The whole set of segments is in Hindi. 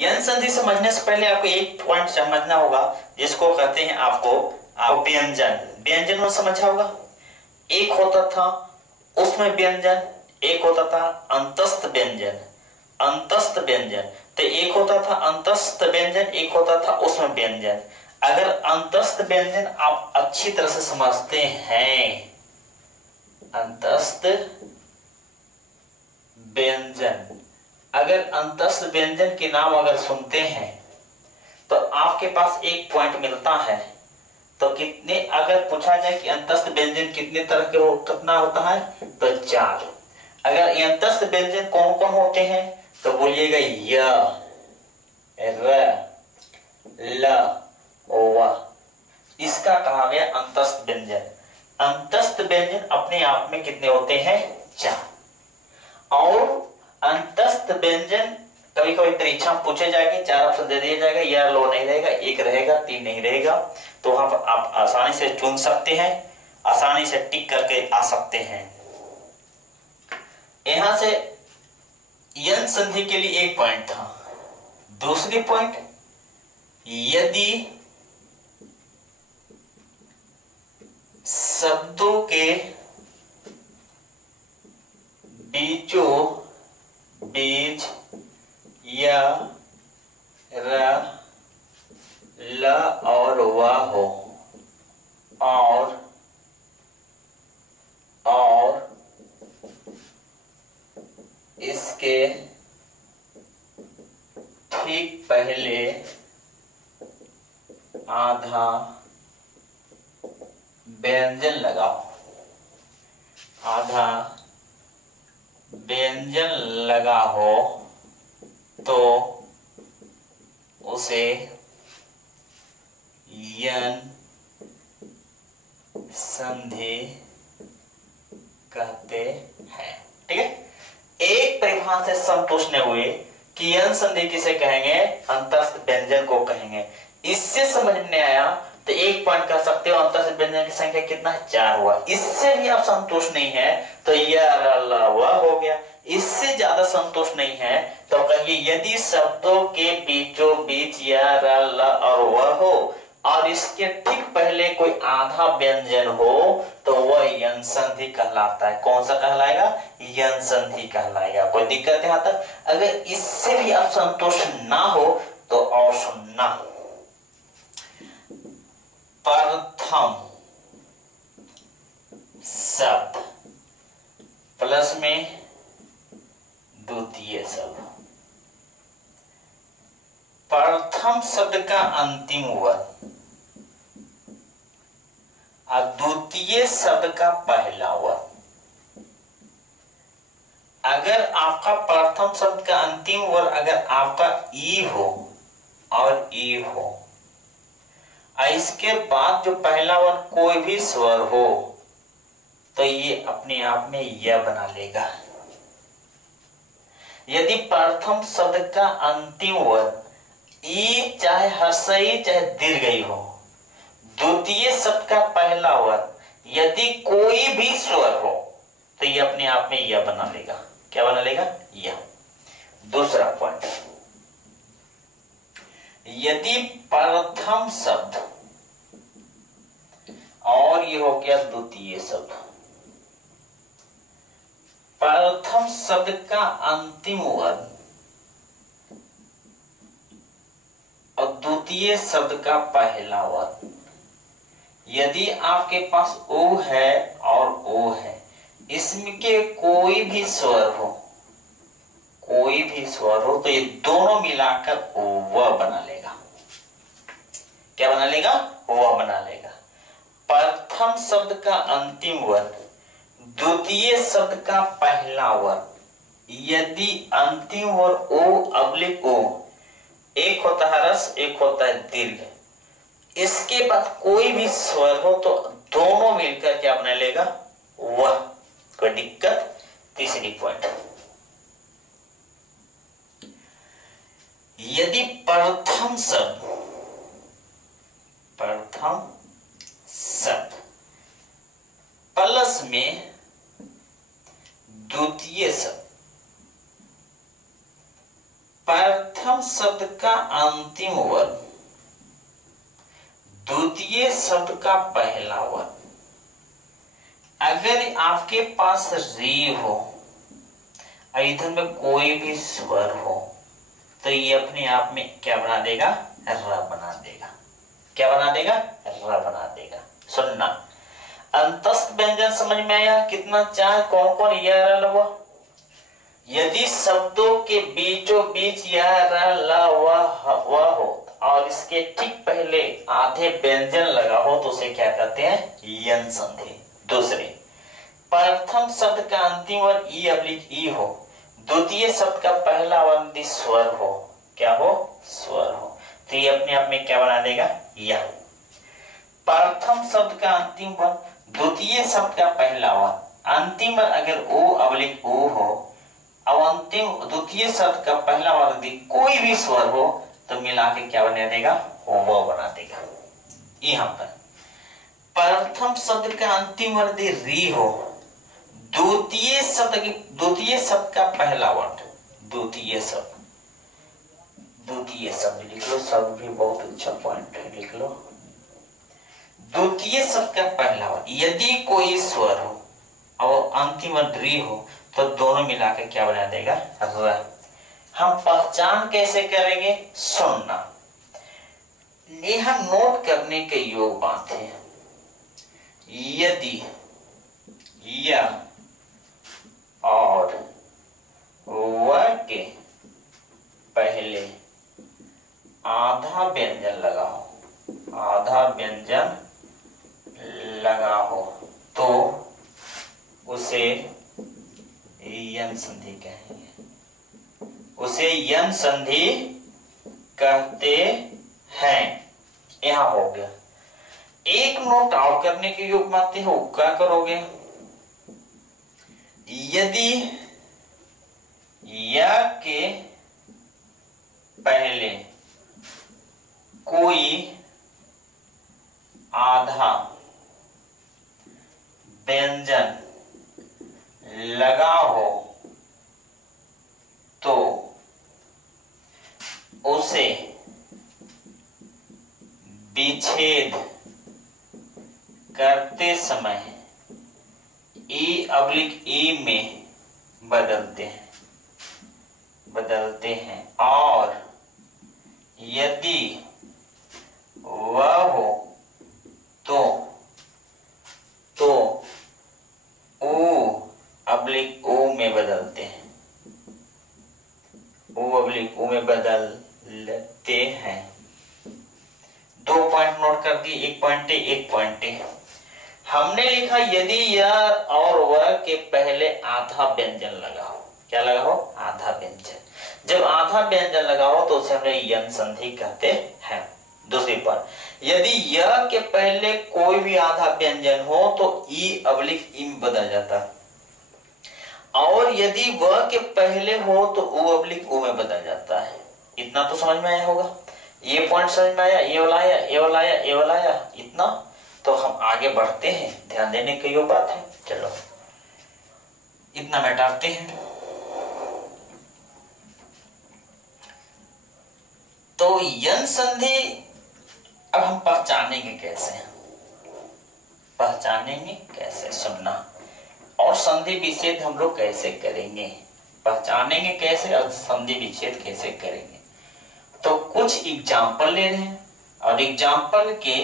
यन संधि समझने से पहले आपको एक पॉइंट समझना होगा, जिसको कहते हैं आपको व्यंजन। व्यंजन में समझा होगा, एक होता था उसमें व्यंजन, एक होता था अंतस्थ व्यंजन। अंतस्थ व्यंजन तो एक होता था अंतस्थ व्यंजन, एक होता था उसमें व्यंजन। अगर अंतस्थ व्यंजन आप अच्छी तरह से समझते हैं, अंतस्थ व्यंजन, अगर अंतस्थ व्यंजन के नाम अगर सुनते हैं तो आपके पास एक पॉइंट मिलता है। तो कितने, अगर पूछा जाए कि अंतस्थ व्यंजन कितने तरह के कितना होता है, तो 4। अगर अंतस्थ व्यंजन कौन कौन होते हैं तो बोलिएगा य, र, ल, व। इसका कहा गया अंतस्थ व्यंजन। अंतस्थ व्यंजन अपने आप में कितने होते हैं, 4। और अंतस्थ व्यंजन कभी कभी परीक्षा में पूछे जाएंगे, 4 ऑप्शन दे दिया जाएगा, या लो नहीं रहेगा, 1 रहेगा, 3 नहीं रहेगा। तो वहां पर आप आसानी से चुन सकते हैं, आसानी से टिक करके आ सकते हैं। यहां से यन संधि के लिए एक पॉइंट था। दूसरी पॉइंट, यदि शब्दों के बीचों बीच या र, ल और व हो, और इसके ठीक पहले आधा व्यंजन लगाओ, आधा व्यंजन लगा हो तो उसे यन संधि कहते हैं। ठीक है, एक परिभाषा से संतुष्ट नहीं हुए कि यन संधि किसे कहेंगे, अंतस्थ व्यंजन को कहेंगे। इससे समझ में आया तो एक पॉइंट कह सकते हो, अंतस्थ व्यंजन की संख्या कितना है, 4 हुआ। इससे भी आप संतुष्ट नहीं है तो यह हो गया। इससे ज्यादा संतुष्ट नहीं है तो कहिए यदि शब्दों के बीचों बीच या र, ल और व हो और इसके ठीक पहले कोई आधा व्यंजन हो तो वह यन संधि कहलाता है। कौन सा कहलाएगा, यन संधि कहलाएगा। कोई दिक्कत यहां तक? अगर इससे भी आप संतुष्ट ना हो तो और सुनना, प्रथम शब्द प्लस में द्वितीय शब्द, प्रथम शब्द का अंतिम वर्ण और द्वितीय शब्द का पहला वर्ण। अगर आपका प्रथम शब्द का अंतिम वर्ण अगर आपका ई हो और ई हो, और इसके बाद जो पहला वर्ण कोई भी स्वर हो तो ये अपने आप में यह बना लेगा। यदि प्रथम शब्द का अंतिम वर्ण ई चाहे ह्रस्वई चाहे दीर्घई हो, द्वितीय शब्द का पहला वर्ण यदि कोई भी स्वर हो तो ये अपने आप में यह बना लेगा। क्या बना लेगा, यह। दूसरा पॉइंट, यदि प्रथम शब्द और ये हो गया द्वितीय शब्द, प्रथम शब्द का अंतिम वर्ण और द्वितीय शब्द का पहला वर्ण, यदि आपके पास ओ है और ओ है, इसमें के कोई भी स्वर हो, कोई भी स्वर हो तो ये दोनों मिलाकर व बना लेगा। क्या बना लेगा, व बना लेगा। प्रथम शब्द का अंतिम वर्ण, द्वितीय शब्द का पहला वर्ण, यदि अंतिम वर्ण ओ अब्लिक ओ, एक होता है रस एक होता है दीर्घ, इसके बाद कोई भी स्वर हो तो दोनों मिलकर क्या बना लेगा, वह। कोई दिक्कत? तीसरी पॉइंट, यदि प्रथम शब्द प्लस में द्वितीय शब्द प्रथम शब्द का अंतिम वर्ण द्वितीय शब्द का पहला वर्ण, अगर आपके पास री हो और इधर में कोई भी स्वर हो तो ये अपने आप में क्या बना देगा? र बना देगा। क्या बना देगा? र बना देगा। सुनना, अंतस्थ व्यंजन समझ में आया? कितना चाहे कौन कौन यह र ल व। यदि शब्दों के बीचों बीच यह र ल व हो और इसके ठीक पहले आधे व्यंजन लगा हो तो उसे क्या कहते हैं? यन संधि। दूसरे, प्रथम शब्द का अंतिम वर्ण ई अब्लिक ई हो, द्वितीय शब्द का पहला वर्ण स्वर हो। क्या हो? स्वर हो। तो ये अपने आप में क्या बना देगा? या। प्रथम शब्द का अंतिम वर्ण द्वितीय शब्द का पहला वर्ण, अंतिम वर्ण अगर ओ अब्लिक ओ हो और अंतिम द्वितीय शब्द का पहला वर्ण कोई भी स्वर हो तो मिला के क्या बना देगा? वो बना देगा। यहां पर प्रथम शब्द का अंतिम वर्ण री हो, द्वितीय शब्द का पहला वर्ण, द्वितीय शब्द लिख लो। शब्द भी बहुत अच्छा पॉइंट है, लिख लो। द्वितीय शब्द का पहला वर्ण यदि कोई स्वर हो और अंतिम वर्ण री हो तो दोनों मिलाकर क्या बना देगा? र। हम पहचान कैसे करेंगे? सुनना, यह नोट करने के योग बात है। यदि या और व के पहले आधा व्यंजन लगा हो, आधा व्यंजन लगा हो तो उसे यन संधि कहेंगे, उसे यन संधि कहते हैं। यहां हो गया। एक नोट आउट करने के योग मानते हो, क्या करोगे? यदि या के पहले कोई आधा व्यंजन लगा हो तो उसे विच्छेद करते समय ई अब्लिक ई में बदलते हैं और यदि वह हो तो ओ अब्लिक ओ में बदलते हैं, ओ अब्लिक ओ में बदलते हैं। 2 पॉइंट नोट कर दिए, एक पॉइंट हमने लिखा यदि यह और वह के पहले आधा व्यंजन लगा हो। क्या लगा हो? आधा व्यंजन। जब आधा व्यंजन लगा हो तो उसे हमने यन संधि कहते हैं। दूसरी बात, यदि यह के पहले कोई भी आधा व्यंजन हो तो ई अब्लिक ई में बदल जाता है और यदि वह के पहले हो तो ओ अब्लिक ओ में बदल जाता है। इतना तो समझ में आया होगा। ये पॉइंट समझ में आया? ये वाला आया, ये वाला आया, ये वाला आया। इतना तो हम आगे बढ़ते हैं, ध्यान देने की यो बात है। चलो इतना मिटाते हैं। तो यन संधि अब हम पहचानेंगे कैसे? सुनना, और संधि विच्छेद हम लोग कैसे करेंगे? पहचानेंगे कैसे और संधि विच्छेद कैसे करेंगे? तो कुछ एग्जाम्पल ले रहे हैं और एग्जाम्पल के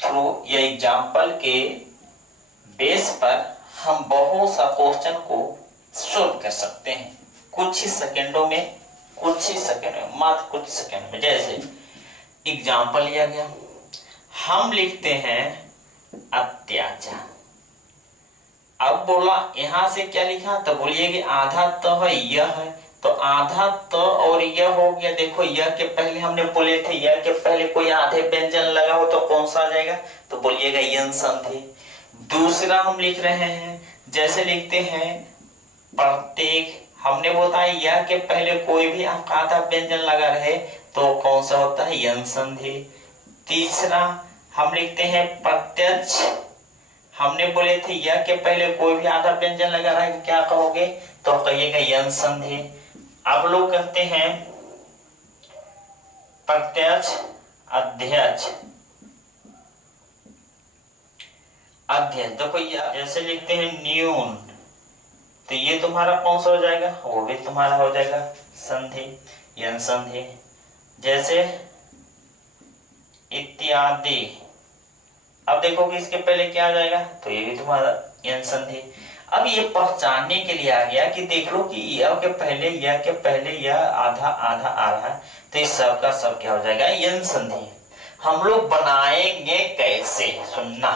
थ्रू या एग्जाम्पल के बेस पर हम बहुत सा क्वेश्चन को सोल्व कर सकते हैं कुछ ही सेकंड में, मात्र कुछ सेकंड में। जैसे एग्जाम्पल लिया गया, हम लिखते हैं अत्याचार। अब बोला यहां से क्या लिखा? तो बोलिए कि आधा तो है, यह है, तो आधा तो और यह हो गया। देखो यह के पहले हमने बोले थे यह के पहले कोई आधे व्यंजन लगा हो तो कौन सा आ जाएगा? तो बोलिएगा यन संधि। दूसरा हम लिख रहे हैं, जैसे लिखते हैं प्रत्येक, हमने बताया यह के पहले कोई भी आधा व्यंजन लगा रहे तो कौन सा होता है? यन संधि। तीसरा हम लिखते हैं प्रत्यक्ष, हमने बोले थे यह के पहले कोई भी आधा व्यंजन लगा रहा है, क्या कहोगे? तो कहिएगा यन संधि। आप लोग कहते हैं प्रत्यक्ष, अध्यक्ष, अध्यक्ष। देखो ये जैसे लिखते हैं न्यून, तो ये तुम्हारा कौन सा हो जाएगा, वो भी तुम्हारा हो जाएगा संधि, यन संधि। जैसे इत्यादि, अब देखोगे इसके पहले क्या आ जाएगा, तो ये भी तुम्हारा यन संधि। अब ये पहचानने के लिए आ गया कि देख लो कि य के पहले यह आधा आधा आ रहा है, तो इस सब का सब क्या हो जाएगा, यन संधि। हम लोग बनाएंगे कैसे, सुनना,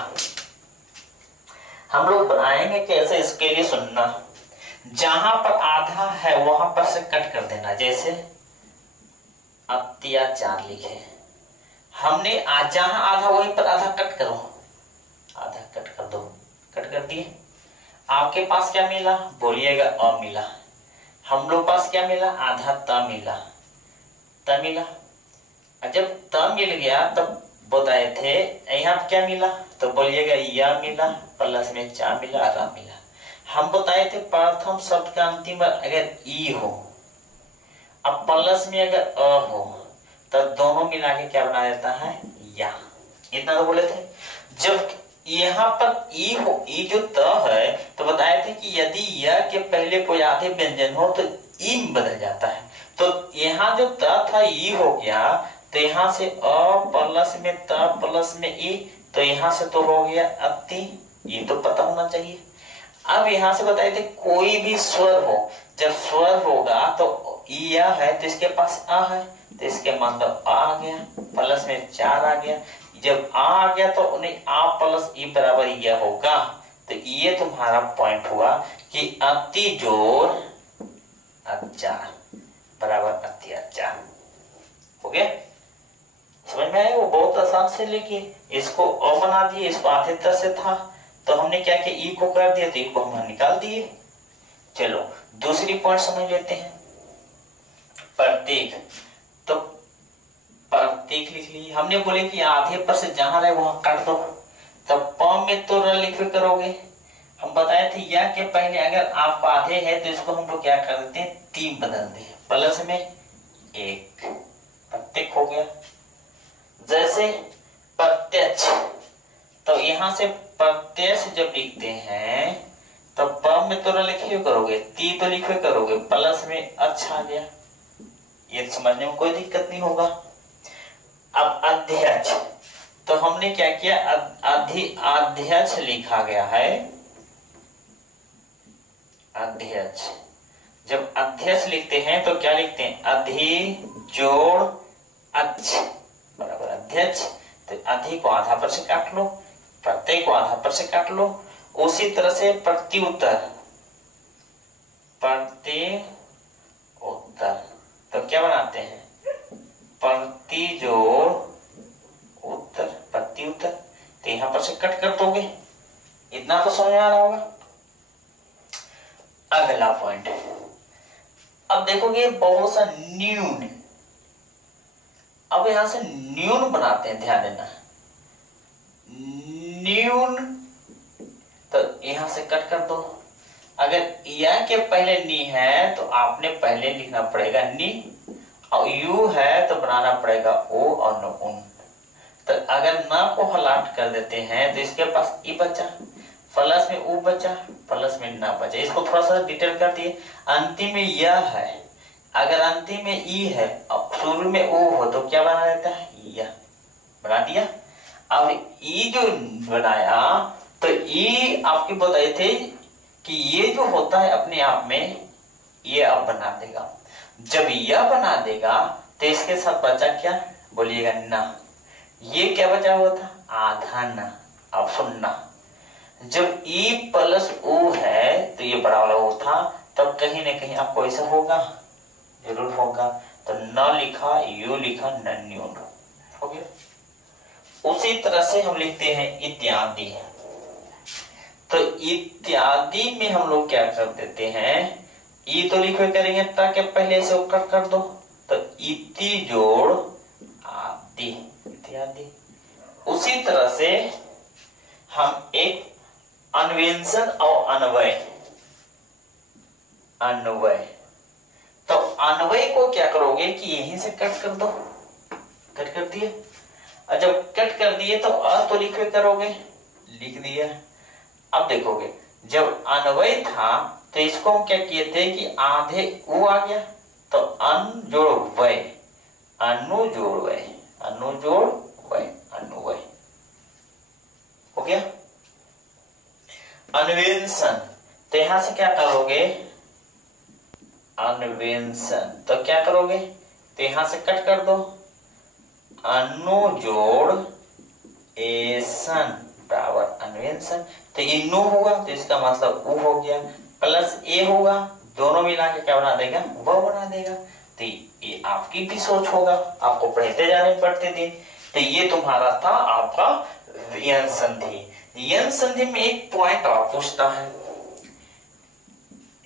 हम लोग बनाएंगे कैसे, इसके लिए सुनना। जहां पर आधा है वहां पर से कट कर देना। जैसे अत्याचार लिखे, हमने जहां आधा वहीं पर आधा कट करो, आधा कट कर दो, कट कर दिए। आपके पास क्या मिला, बोलिएगा अ मिला। हम लोग पास क्या मिला, आधा त मिला, त मिला। जब त मिल गया तब बताए थे यहाँ पे क्या मिला, तो बोलिएगा या मिला, प्लस में चा मिला, रा मिला। हम बताए थे प्रथम शब्द का अंतिम अगर ई हो, अब प्लस में अगर अ हो, तो दोनों मिला के क्या बना देता है, या। इतना तो बोले थे। जब यहाँ पर ई हो, ई जो त है, तो बताए थे कि यदि य के पहले कोई आधे व्यंजन हो तो ई में बदल जाता है। तो यहाँ जो त था ई हो गया, तो यहाँ से अ प्लस में त प्लस में ई, तो यहाँ से तो हो गया अति, ये तो पता होना चाहिए। अब यहाँ से बताए थे कोई भी स्वर हो, जब स्वर होगा तो या है तो इसके पास आ है, तो इसके मतलब आ गया, प्लस में 4 आ गया। जब आ गया तो उन्हें आ प्लस ई बराबर यह होगा, तो ये तुम्हारा पॉइंट हुआ कि अति जोड़ अत्याचार बराबर अत्याचार। हो गया, समझ में आया। वो बहुत आसान से लेके इसको अ बना दिए, इसको आधे तरह से था तो हमने क्या किया, ई को कर दिया, तो ई को हम निकाल दिए। चलो दूसरी पॉइंट समझ लेते हैं, प्रत्येक। तो प्रत्येक लिख ली हमने, बोले कि आधे पर से जहां रहे वहां काट दो, तब प में तो र लिखे करोगे। हम बताए थे या के पहले अगर आप आधे है तो इसको हम लोग क्या कर देते हैं, 3 बदल दे, प्लस में 1, प्रत्येक हो गया। जैसे प्रत्यक्ष, तो यहां से प्रत्यक्ष जब लिखते हैं तो प में तो र लिखे करोगे, ती तो लिखे करोगे, प्लस में अच्छा आ गया, ये समझने में कोई दिक्कत नहीं होगा। अब अध्यक्ष, तो हमने क्या किया, अध्यक्ष लिखा गया है, अध्यक्ष। जब अध्यक्ष लिखते हैं तो क्या लिखते हैं, अधि जोड़ अच्छ बराबर अध्यक्ष। तो अधि को आधा पर से काट लो, प्रत्यय को आधा पर से काट लो। उसी तरह से प्रत्युत्तर, प्रत्युत्तर, तो क्या बनाते हैं, प्रति जोड़ उत्तर, प्रत्युत्तर। तो यहां पर से कट कर दोगे, इतना तो समझ में आ रहा होगा। अगला पॉइंट, अब देखोगे बहुत सा न्यून, अब यहां से न्यून बनाते हैं, ध्यान देना, न्यून, तो यहां से कट कर दो। अगर या के पहले नी है तो आपने पहले लिखना पड़ेगा नी, और यू है तो बनाना पड़ेगा ओ और न उन। तो अगर ना को हलाट कर देते हैं तो इसके पास ई बचा, प्लस में ऊ बचा, प्लस में ना बचा। इसको थोड़ा सा डिटेल कर दिए। अंतिम में यह है, अगर अंतिम में ई है और शुरू में ओ हो तो क्या बना देता है, यह बना दिया। अब ई जो बनाया तो ई आपके बताए थे कि ये जो होता है अपने आप में ये अब बना देगा। जब यह बना देगा तो इसके साथ बचा क्या, बोलिएगा ना। ये क्या बचा हुआ था, आधा ना। अब सुनना, जब ई प्लस ओ है तो ये बड़ा वाला ओ था, तब कहीं ना कहीं आपको ऐसा होगा, जरूर होगा। तो न लिखा, यू लिखा, न्यून हो गया। उसी तरह से हम लिखते हैं इत्यादि। तो इत्यादि में हम लोग क्या कर देते हैं, ई तो लिखे करेंगे ताकि पहले से कट कर दो, तो इति जोड़ आदि, इत्यादि। उसी तरह से हम एक अन्वेषण और अन्वय, अन्वय, तो अन्वय को क्या करोगे कि यहीं से कट कर दो, कट कर दिए। और जब कट कर दिए तो अ तो लिखे करोगे, लिख दिया। अब देखोगे जब अन्वय था तो इसको हम क्या किए थे कि आधे उ आ गया, तो अन जोड़ वय, अनु जोड़ वय, अनु जोड़ वय, अनुवय हो गया। अन्वेंशन, तो यहां से क्या करोगे, अन्वेंशन, तो क्या करोगे, तो यहां से कट कर दो, अनु जोड़ एसन बराबर अन्वेंशन। तो ये नो होगा तो इसका मतलब उ हो गया, प्लस ए होगा, दोनों मिला के क्या बना देगा, व बना देगा। तो ये आपकी भी सोच होगा, आपको पढ़ते जाने पड़ते दिन। तो ये तुम्हारा था आपका यन संधि। यन संधि में एक पॉइंट और पूछता है,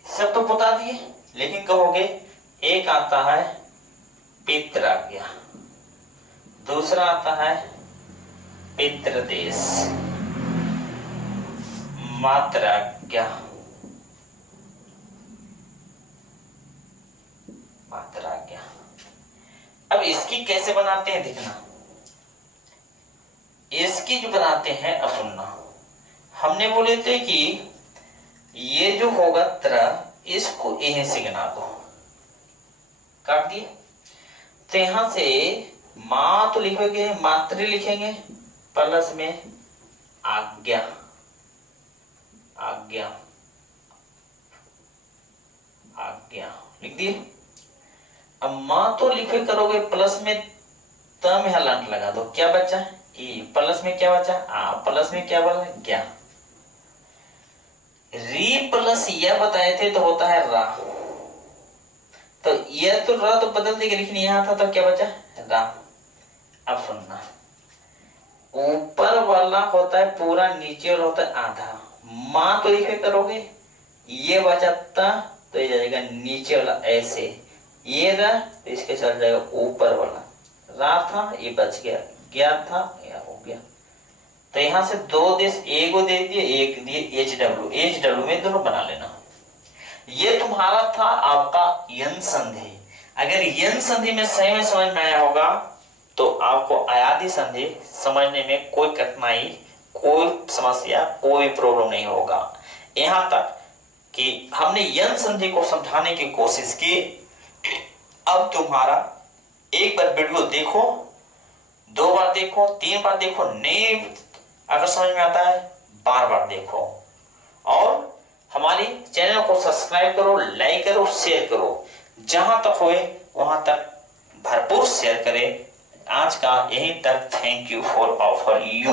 सब तो बता दिए, लेकिन कहोगे एक आता है पितृज्ञा, दूसरा आता है पितृदेश, मातृज्ञा, मातृज्ञा। अब इसकी कैसे बनाते हैं देखना, इसकी जो बनाते हैं अब सुनना। हमने बोले थे कि ये जो होगा त्र, इसको यहीं से गिना दो, काट दिए। तो यहां से मां तो लिखेंगे, मातृ लिखेंगे, प्लस में आज्ञा, आज्ञा, आज्ञा लिख दिए। अब मां तो लिखे करोगे, प्लस में त में हलांट लगा दो, क्या बचा ई, प्लस में क्या बचा आ, प्लस में क्या बचा क्या, री प्लस यह बताए थे तो होता है रा, तो यह तो रा तो बदल देगा, लेकिन यहां था तो क्या बचा रा। अब सुनना, ऊपर वाला होता है पूरा, नीचे वाला होता है आधा। मां तो लिखे करोगे, ये बचा था तो ये जाएगा नीचे वाला ऐसे, ये रहा तो इसके चल जाएगा ऊपर वाला, रा था ये बच गया, क्या था यह हो गया। तो यहां से दो देश एगो दे दिए, एक दिए एच डब्ल्यू, एच डब्ल्यू में दोनों बना लेना। ये तुम्हारा था आपका यन संधि। अगर यन संधि में सही में समझ में आया होगा तो आपको अयादि संधि समझने में कोई कठिनाई, कोई समस्या, कोई प्रॉब्लम नहीं होगा। यहां तक कि हमने यन संधि को समझाने की कोशिश की। अब तुम्हारा एक बार वीडियो देखो, दो बार देखो, तीन बार देखो, नहीं अगर समझ में आता है बार बार देखो, और हमारी चैनल को सब्सक्राइब करो, लाइक करो, शेयर करो, जहां तक होए वहां तक भरपूर शेयर करें। आज का यहीं तक, thank you for offer you.